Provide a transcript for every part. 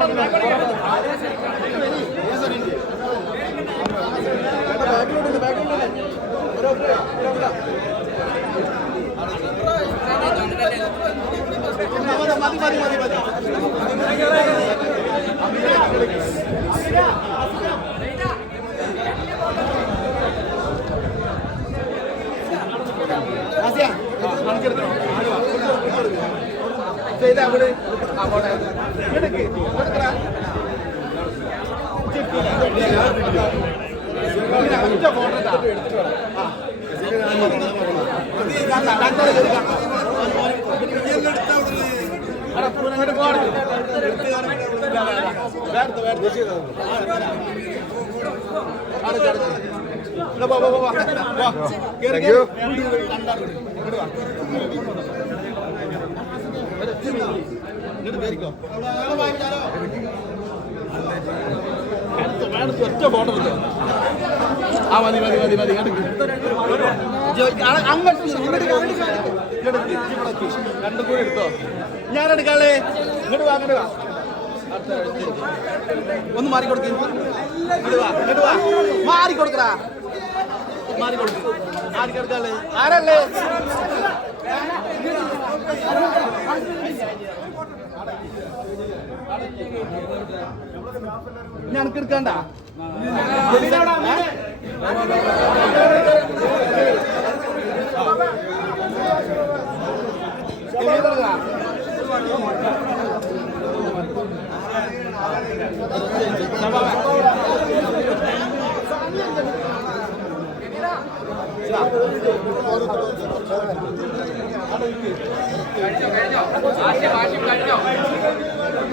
മതി മതി മതി മതി ചെയ്താ അവിടെ എടുക്ക് എടുക്കടാ ഒറ്റ ഫോട്ടോ എടുക്കാം എടുത്തോ ആ മതി മതി മതി മതി അങ്ങോട്ട് എത്തി. രണ്ടും കൂടി എടുത്തോ ഞാൻ എടുക്കാളേ ഇങ്ങോട്ട് വാ ഇങ്ങോട്ട് വാ. ഒന്ന് മാറി കൊടുക്ക് ഇങ്ങോട്ട് വാ ഇങ്ങോട്ട് വാ മാറി കൊടുക്കടാ മാറി കൊടുക്ക് മാറി കൊടുക്കാളേ ആരല്ലേ ഞാൻ എടുക്കണ്ട ഇല്ല ഇല്ല ഇല്ല എപ്പോ കഴിയും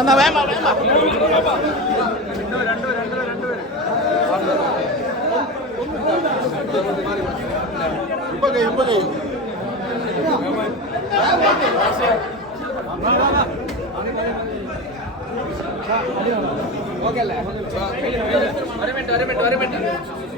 എന്നാ വേമ വേമ ഇപ്പൊ കഴിയും ഇപ്പൊ കഴിയും ഒരു മിനിറ്റ് ഒരു മിനിറ്റ് ഒരു മിനിറ്റ്.